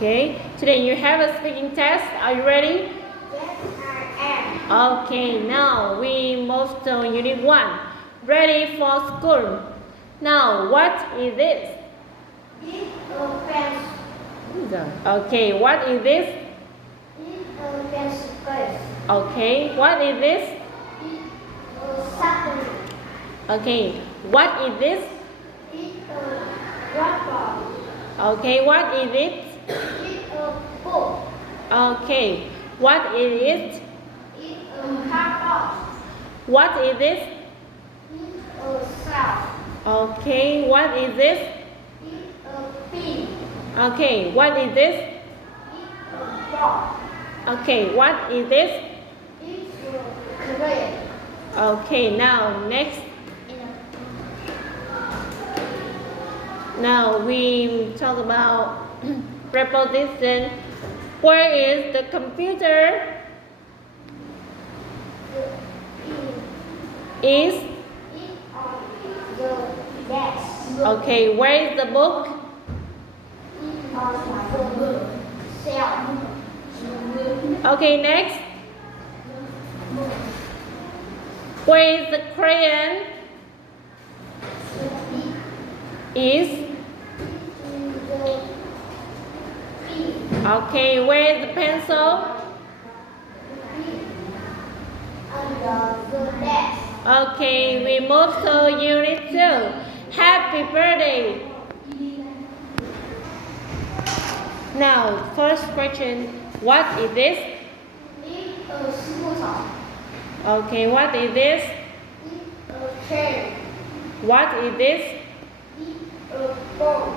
Okay. Today you have a speaking test. Are you ready? Yes, I am. Okay. Now we move to Unit 1. Ready for school. Now, what is this? This a pencil. Okay. What is this? This a pencil case. Okay. What is this? This a supplement. Okay. What is this? This a rubber. Okay. What is it? This a book. Okay. What is it? This a cardboard. What is this? This a cell. Okay. What is this? This a pin. Okay. What is this? This a ball. Okay. What is this? This a crayon. Okay. Now next. Now we talk about preposition. Where is the computer? Is It's on the desk. okay. Where is the book? It's on the shelf. Okay. Next. Where is the crayon? Is okay. Where is the pencil? Under the desk. Okay. We move to Unit 2. Happy birthday. Now, first question. What is this? It's a scooter. Okay. What is this? It's a chair. What is this? It's a phone.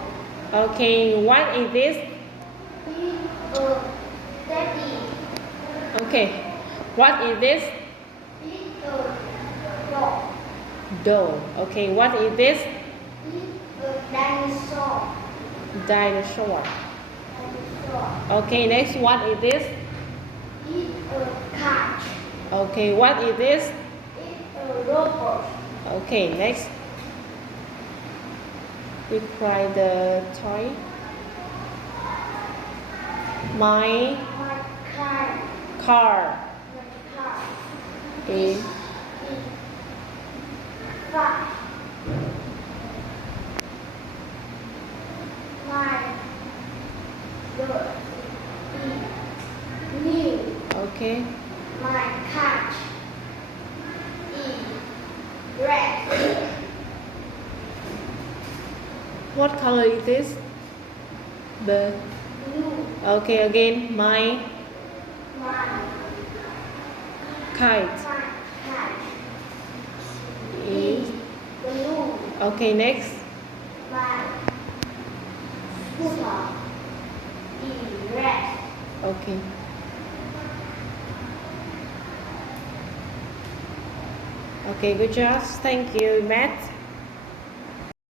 Okay. What is this? It's a daddy. Okay. What is this? It's a dog. Doll. Okay. What is this? It's a dinosaur. Dinosaur. Dinosaur. Okay. Next. What is this? It's a cat. Okay. What is this? It's a robot. Okay. Next. Describe the toy. My My car. car My car. is Five. My door is new. okay. My cat is red. What color is this? The Blue. okay. Again. My My kite cat is is blue. okay. Next. My scooter is red. Okay. Okay. Good job. Thank you, Matt.